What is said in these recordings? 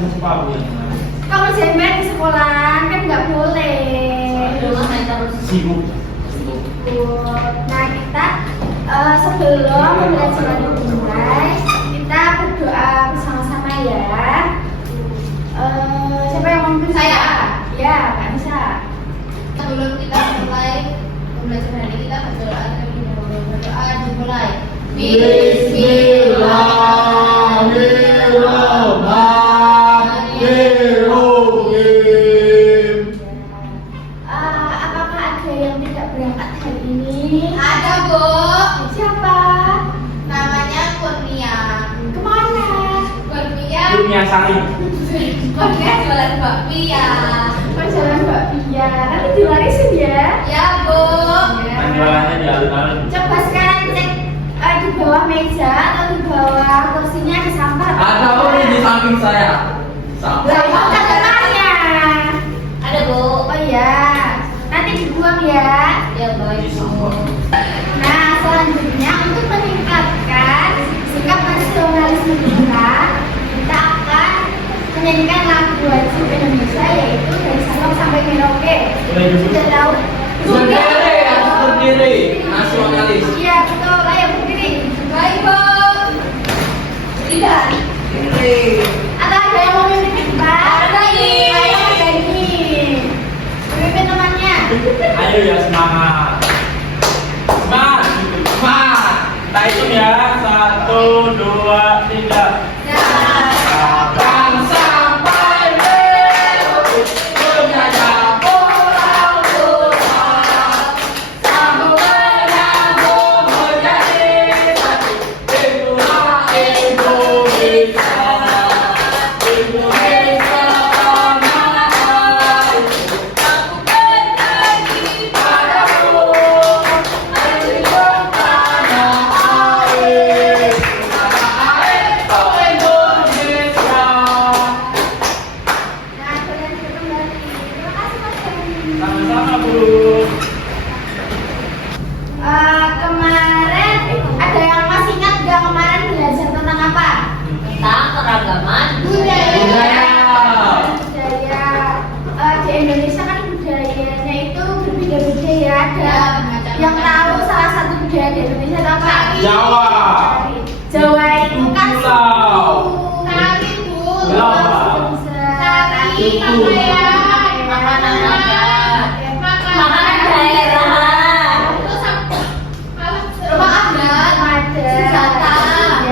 lupa Bu yang kemarin. Kalau jajan di sekolah kan nggak boleh. Sibuk. Nah kita sebelum pembelajaran dimulai kita berdoa bersama-sama ya. Siapa yang memimpin? Saya. Ya, nggak bisa. Sebelum kita mulai pembelajaran ini kita berdoa terlebih dahulu. Berdoa dimulai. Bismillahirrahmanirrahim. Apakah ada yang tidak berangkat hari ini? Ada Bu, Siapa? namanya Kurnia. Kemana? Kurnia, Dunia saling. Kurnia jualan bakpia. Jalan Mbak Pia. Nanti diwarisin ya. Ya Bu. Penjualannya di alun-alun. Coba sekarang cek di bawah meja atau di bawah kursinya ada sampah. Ada Bu di samping saya. Samping. Lah, kok ada temannya? Ada Bu. Oh iya. Nanti dibuang ya. Ya baik Bu. Nah, selanjutnya untuk meningkatkan sikap nasionalisme kita akan menyanyikan lagu wajib Indonesia yaitu dari Sabang sampai Merauke. Sudah tahu? Berdiri, harus berdiri. Nasionalis. Iya betul, ayo berdiri. Baik Bu. Tidak. Atau ada yang mau memimpin Pak? Ada ini. Ayo ada ini. Memimpin temannya. Ayo ya semangat. Semangat. Semangat. Kita hitung ya. 1, 2, 3. Sabang sampai Merauke, menjajah pulau pulau, sambung menyambung menjadi satu. Itulah Indonesia, Indonesia tanah air. Aku berjanji padamu, melindungi tanah air, tanah air oh Indonesia. Nah, kalian bisa kembali. Terima kasih Mas Ferdi. Sama-sama Bu. Kemarin ada yang masih ingat nggak kemarin belajar tentang apa? Tentang keragaman Budaya. Di Indonesia kan budayanya itu berbeda-beda ya. Ada yang tahu salah satu budaya di Indonesia itu apa? Jawa. Jawa itu kan Pulau. Tari Bu. Pulau, Pak. Tari Suku. makanan daerah. Terus rumah adat, senjata,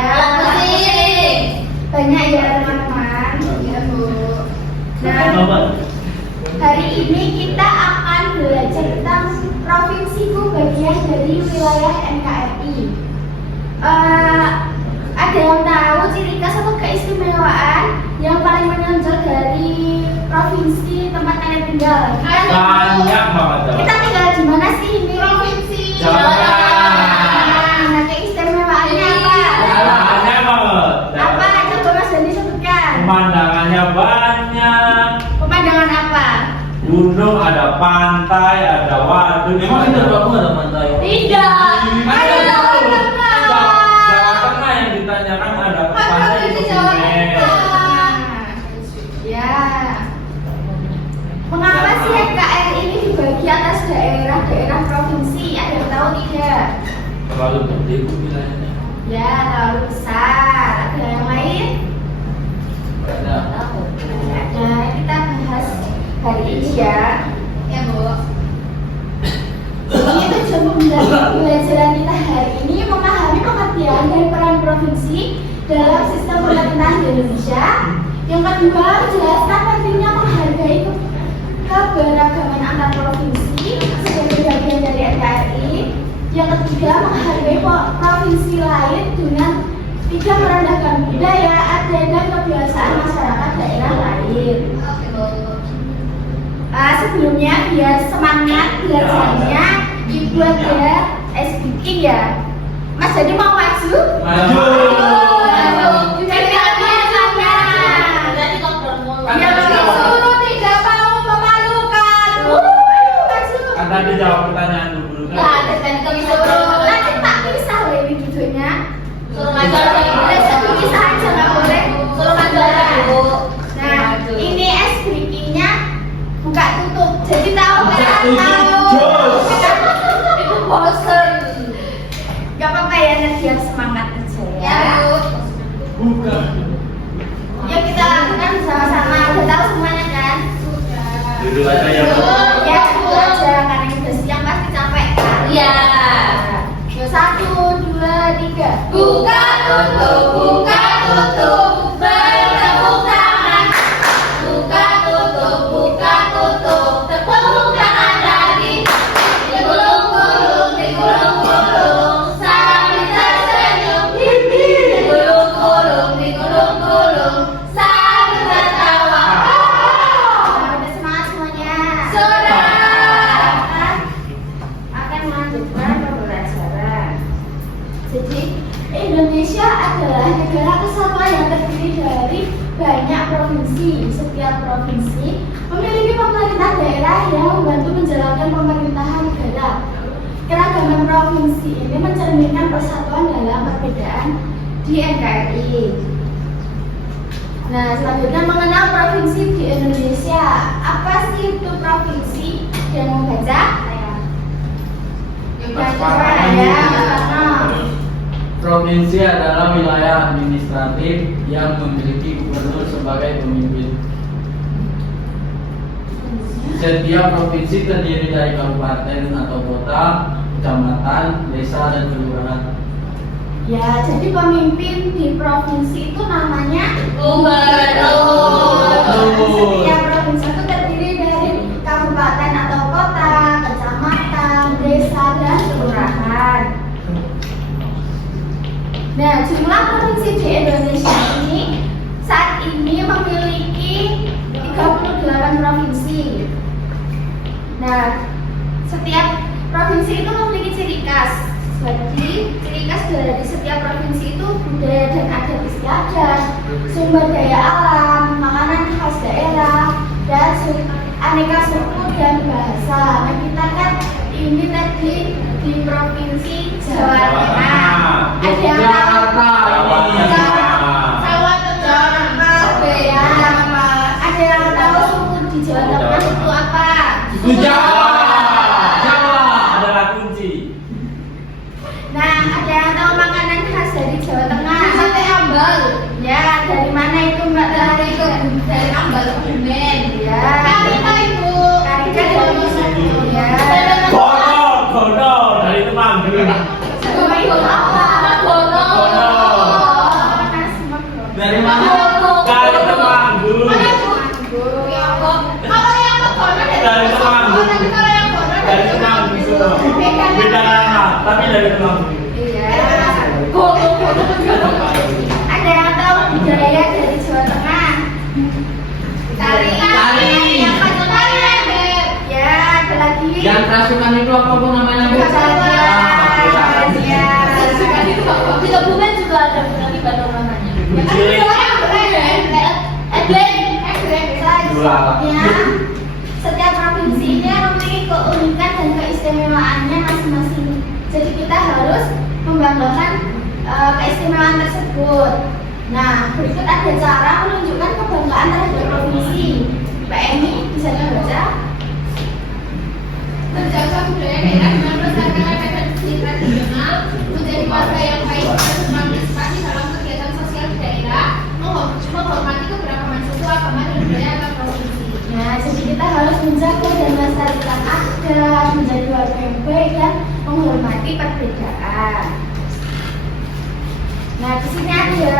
alat musik. Banyak ya teman-teman. Ya Bu. Nah, hari ini kita akan belajar tentang provinsiku bagian dari wilayah NKRI. Ada yang tahu ciri khas atau keistimewaan yang paling menonjol dari provinsi tempat kalian tinggal? Banyak banget. Kita tinggal di mana sih ini? Provinsi Jawa Tengah. Nah, keistimewaannya apa? Banyak banget. Apa? Coba Mas Dani sebutkan. Pemandangannya banyak. Pemandangan apa? Gunung, ada pantai, ada waduk. Memang itu kamu ada pantai? Tidak. Ada Jawa Tengah. Jawa Tengah yang ditanyakan ada pantai Provinsi itu Jawa Sungai. Tengah. Ya. Mengapa sih NKRI ini dibagi atas daerah-daerah provinsi? Ada yang tahu tidak? Terlalu gede Bu wilayahnya. Ya, terlalu besar. Ada yang lain? Ada. Nah, kita bahas hari ini ya. Ya Bu. Ini tujuan pembelajaran kita hari ini memahami pengertian dan peran provinsi dalam sistem pemerintahan di Indonesia. Yang kedua, menjelaskan pentingnya menghargai keberagaman antar provinsi sebagai bagian dari NKRI. Yang ketiga, menghargai provinsi lain dengan tidak merendahkan budaya, adat, dan kebiasaan masyarakat daerah lain. Oke Bu. Sebelumnya biar semangat belajarnya Ibu ada speaking ya. Mas jadi mau maju? Maju. Jadi kalian tanya. Jadi lockdown mulu. Yang disuruh tidak mau memalukan. Maju. Kan tadi jawab pertanyaan dulu Nggak ada tadi kami suruh. Nanti tak pisah loh ini videonya. Suruh maju aja Bu. Boleh satu pisah aja nggak boleh. Suruh maju aja Bu. semangat kerja Ya, ya. Bu. Bukan. Yuk kita lakukan bersama-sama. Udah tahu semuanya kan? Duduk aja ya, Bu. Ya, duduk aja karena yang udah siang pasti capek kan? Iya. Yuk 1, 2, 3. Buka tutup bertepuk tangan. Buka tutup tepuk tangan lagi. Digulung-gulung sambil tersenyum. Digulung-gulung sambil tertawa. Udah semangat semuanya. Sudah. Akan melanjutkan pembelajaran. Jadi Indonesia adalah negara kesatuan yang terdiri dari banyak provinsi. Setiap provinsi memiliki pemerintah daerah yang membantu menjalankan pemerintahan negara. Keragaman provinsi ini mencerminkan persatuan dalam perbedaan di NKRI. Nah, selanjutnya mengenal provinsi di Indonesia. Apa sih itu provinsi? Yang mau baca? Provinsi adalah wilayah administratif yang memiliki gubernur sebagai pemimpin. Setiap provinsi terdiri dari kabupaten atau kota, kecamatan, desa, dan kelurahan. Ya, jadi pemimpin di provinsi itu namanya Gubernur. Setiap provinsi itu terdiri dari kabupaten atau kota, kecamatan, desa, dan kelurahan. Nah, jumlah provinsi di Indonesia ini saat ini memiliki 38 provinsi. Nah, setiap provinsi itu memiliki ciri khas. Jadi, ciri khas dari setiap provinsi itu budaya dan adat istiadat, sumber daya alam, makanan khas daerah, dan aneka suku dan bahasa. Nah, kita kan ini tadi di provinsi Jawa Tengah. Ada yang tahu? Jawa Tengah. Ya. Ada yang tahu suku di Jawa Tengah itu apa? Suku Jawa. Jawa. Adalah kunci. Nah, ada yang tahu makanan khas dari Jawa Tengah? Sate ambal. Ya, dari mana itu Mbak? Dari ambal Kebumen. Ya. Karika Ibu. Karika dari mana? Ya. Gono dari Temanggung. Bono. Dari mana? Dari Temanggung. Kalau yang Bono Dari Temanggung. kalau yang Bono Dari Temanggung semua. Beda nama, tapi dari Temanggung. Iya. Ada yang tahu budaya dari Jawa Tengah? Tari. Yang satu tari leher. Ya, ada lagi. Yang kerasukan itu apa pun namanya, Bu? Kejadian. Ya. Di Kebumen juga ada berarti baru namanya. Cilik. Selanjutnya, setiap provinsi ini memiliki keunikan dan keistimewaannya masing-masing. Jadi kita harus membanggakan keistimewaan tersebut. Nah, berikut ada cara menunjukkan kebanggaan terhadap provinsi. Mbak Emi bisa dibaca? Menjaga budaya daerah dengan melestarikan referensi tradisional, menjadi warga yang baik dan berpartisipasi dalam kegiatan sosial di daerah, menghormati keberagaman suku, agama, dan budaya antar provinsi. Nah, jadi kita harus menjaga dan melestarikan adat, menjadi warga yang baik dan menghormati perbedaan. Nah, di sini ada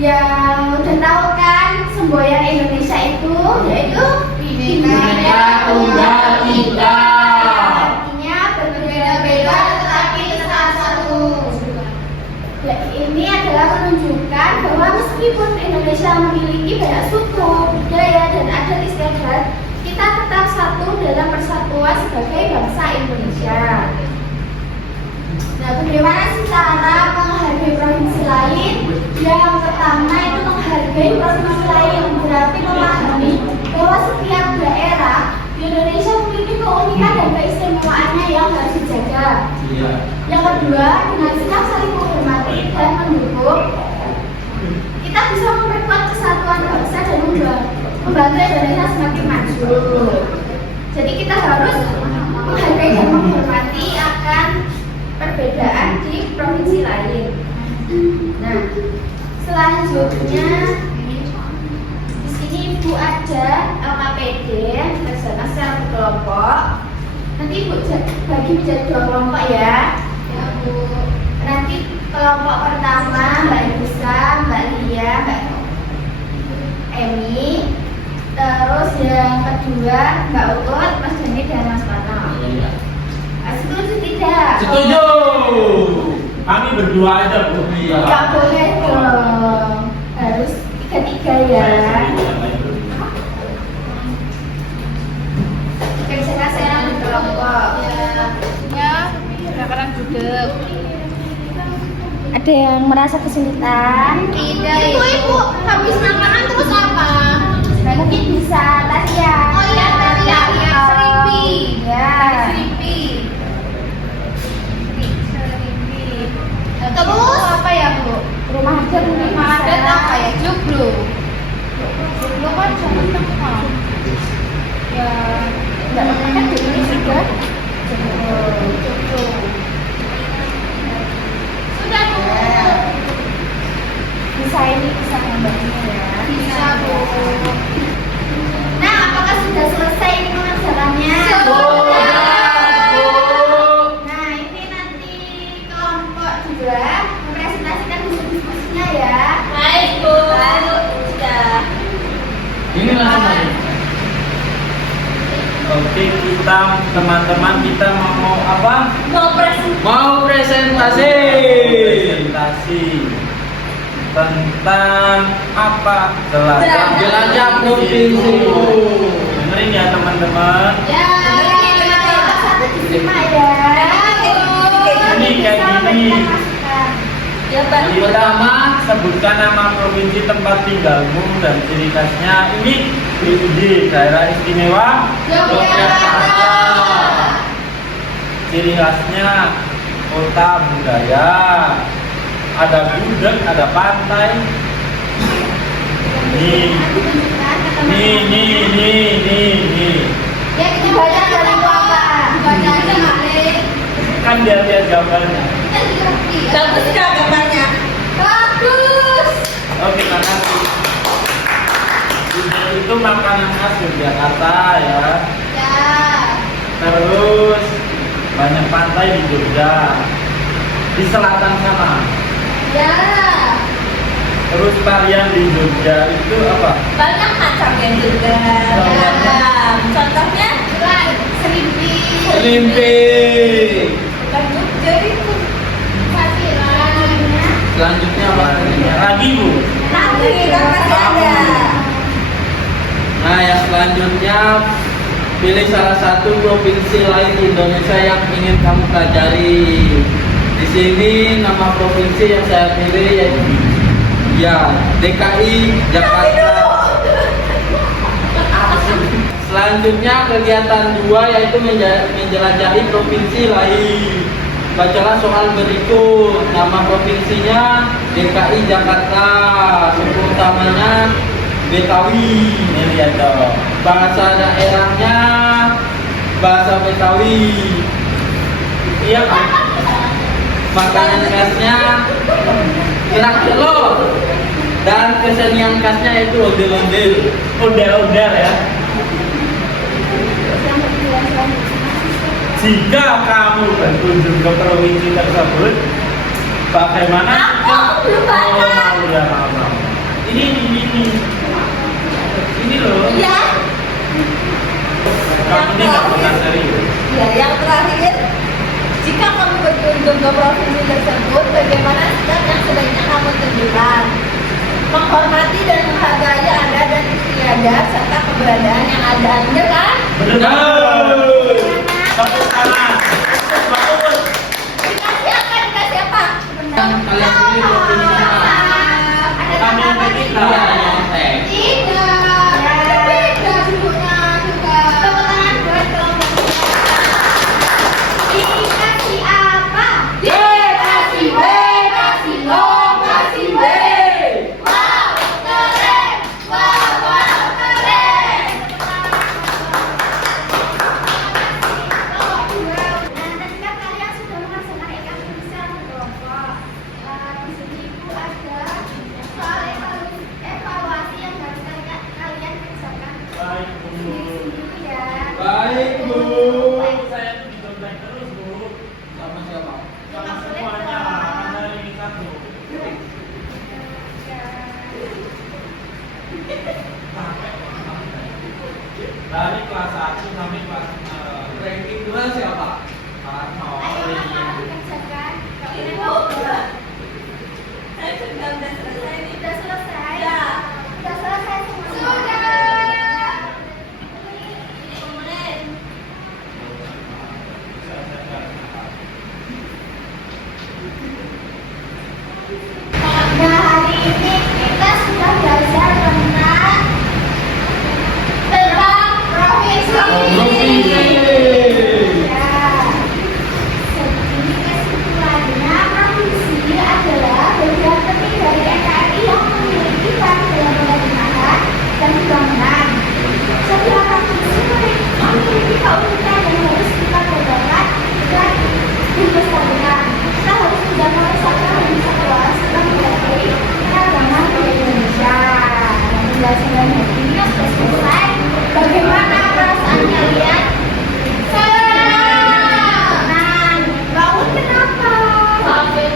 yang udah tahu kan semboyan Indonesia itu yaitu Bhinneka Tunggal Ika. Artinya Berbeda-beda tetapi tetap satu. Ya, ini adalah menunjukkan bahwa meskipun Indonesia memiliki banyak suku, budaya, dan adat istiadat, kita tetap satu dalam persatuan sebagai bangsa Indonesia. Nah, bagaimana sih cara menghargai provinsi lain? Yang pertama itu menghargai provinsi lain, berarti memahami bahwa setiap daerah di Indonesia memiliki keunikan dan keistimewaannya yang harus dijaga. Iya. Yang kedua, dengan sikap saling menghormati dan mendukung, kita bisa memperkuat kesatuan bangsa dan membantu Indonesia semakin maju. Jadi kita harus menghargai dan menghormati akan perbedaan di provinsi lain. Nah, selanjutnya di sini Ibu ada LKPD yang dikerjakan secara berkelompok. Nanti Ibu bagi menjadi 2 kelompok ya. Ya, Bu. Nanti kelompok pertama Mbak Yusa, Mbak Lia, Mbak Emi. Terus yang kedua Mbak Uut, Mas Dani dan Mas Pano. Iya. Setuju tidak? Setuju. Kami berdua aja, Bu. Iya. Gak boleh dong. Harus 3-3 ya. Kerjakan saya berkelompok. Ya, gerakan duduk. Ada yang merasa kesulitan? Tidak, Ibu, habis makanan terus apa? Mungkin bisa tarian. Oh iya, tarian yang seripi. Ya. Seripi. Terus apa ya, Bu? Rumah adat mungkin Rumah adat bisa. apa ya? Joglo. Joglo kan jangan tengah. Ya, Enggak kan di ini juga. Joglo. Sudah, Bu. Bisa ini bisa gambarnya ya. Bisa, Bu. Nah, apakah sudah selesai ini mengerjakannya? Sudah. Nah, ini nanti kelompok juga mempresentasikan diskusinya ya. Baik, Bu. Sudah. Ini langsung aja. Oke, kita teman-teman kita mau apa? Mau presentasi. Presentasi tentang apa? Jelajah provinsi. Dengerin ya teman-teman. Ya, Satu disimak ya. Ini kayak gini. Ya, Yang pertama, sebutkan nama provinsi tempat tinggalmu dan ciri khasnya. Ini DIY, Daerah Istimewa Yogyakarta. Ciri khasnya kota budaya. Ada gudeg, ada pantai. Nih. Ya, kita baca dari bawah. Baca aja, Kak Le. Kan biar lihat gambarnya. Kita juga ngerti. Bagus nggak gambarnya? Bagus. Oke, makasih. Gudeg itu makanan khas Yogyakarta ya. Ya. Terus banyak pantai di Jogja, di selatan sana. Ya. Terus tarian di Jogja itu apa? Banyak macamnya juga. Ya. Contohnya Serimpi. Selimpi. bukan Jogja itu. Fasilan. Selanjutnya apa? Lagi Bu. Nanti kan masih ada. Nah, yang selanjutnya pilih salah satu provinsi lain di Indonesia yang ingin kamu pelajari. Di sini nama provinsi yang saya pilih yaitu ya DKI Jakarta. Selanjutnya kegiatan 2 yaitu menjelajahi provinsi lain. Bacalah soal berikut. Nama provinsinya DKI Jakarta. Suku utamanya Betawi. Ini lihat dong. Bahasa daerahnya bahasa Betawi. Iya kan? Makanan khasnya kerak telur. Dan kesenian khasnya itu ondel-ondel. Ondel-ondel ya. Jika kamu berkunjung ke provinsi tersebut, bagaimana? Belum baca. Oh, ya, maaf. Ini loh. Ya. Kamu ini nggak pernah serius. Ya, yang terakhir, jika kamu berkunjung ke provinsi tersebut, bagaimana sikap yang sebaiknya kamu tunjukkan? Menghormati dan menghargai adat dan istiadat serta keberadaan yang ada. Bener kan? Benar. Tepuk tangan. Bagus. Dikasih apa? Dikasih apa? Yang kalian pilih provinsinya. Ada Kami tanggapan kita. Iya, yang teks. Tidak. Beda dulunya juga. Tepuk tangan buat kelompok. Dikasih apa? Dikasih W, kasih O, kasih W. Wow, keren. Wow, keren. Dari kelas 1 sampai kelas Ranking 2 siapa? Parno. Ayo Mas, kerjakan. Ini Saya sudah selesai nih. udah selesai. Ya. Udah selesai semua. Sudah. Kemudian Nah, hari ini kita sudah belajar tentang provinsi. Ya. Jadi kesimpulannya, provinsi adalah bagian penting dari NKRI yang memiliki peran dalam pemerintahan dan pembangunan. Setiap provinsi memiliki keunikan yang harus kita banggakan dan dilestarikan. Kita harus juga meresapkan dan bisa puas tentang menghargai keragaman di Indonesia. Dan pembelajaran hari ini sudah selesai. Bagaimana perasaan kalian? Senang. Bangun kenapa? Capek.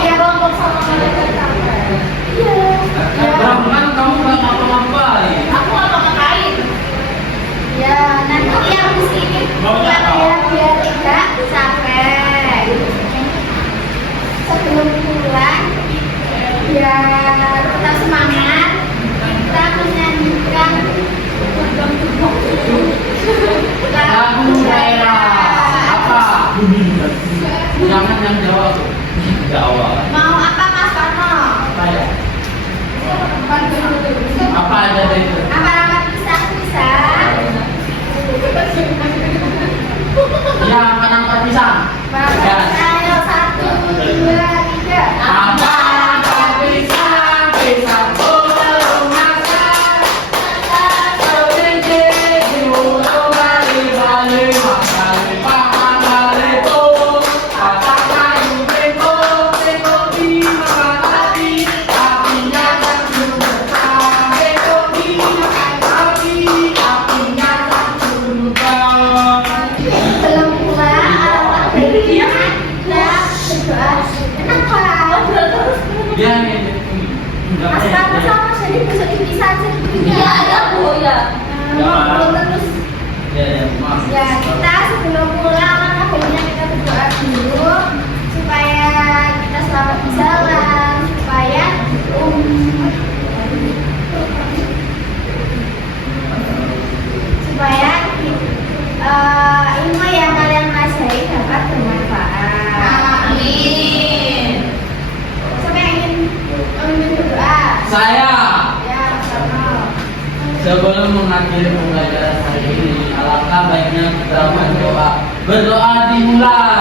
Ya kelompok sama mereka capek. Iya. Kan kamu nggak ngapa-ngapain. aku apa ngapain? Ya, nanti yang di sini Maunya apa? biar tidak capek. Sebelum pulang, biar tetap semangat, kita menyanyikan Lagu daerah apa? Jangan yang Jawa tuh. Jawa. Mau apa Mas Parno? Apa ya? Apa aja deh itu? Apa pisang bisa? Ya, akan angkat pisang. Ya. Ayo 1, 2, 3. Apa angkat pisang? Pisang belum makan. Kelinci di ulu bali-bali, makali paman bali tuh. Kata kayu beko dimakan tadi, apinya langsung besar. Beko dimakan tadi, apinya langsung besar. Belum pulang, alamat baiknya nah bebas. Kenapa? Dia ini enggak Mas Parno sama jadi besok bisa aja. Iya ada bu ya. Ngobrol terus. ya, maaf. Ya, kita sebelum pulang langkah baiknya kita berdoa dulu supaya kita selamat di jalan, supaya supaya ilmu yang kalian pelajari dapat bermanfaat. Amin. Siapa yang ingin memimpin berdoa? Saya Ya, Parno. sebelum mengakhiri pembelajaran hari ini, alangkah baiknya kita berdoa. Berdoa dimulai.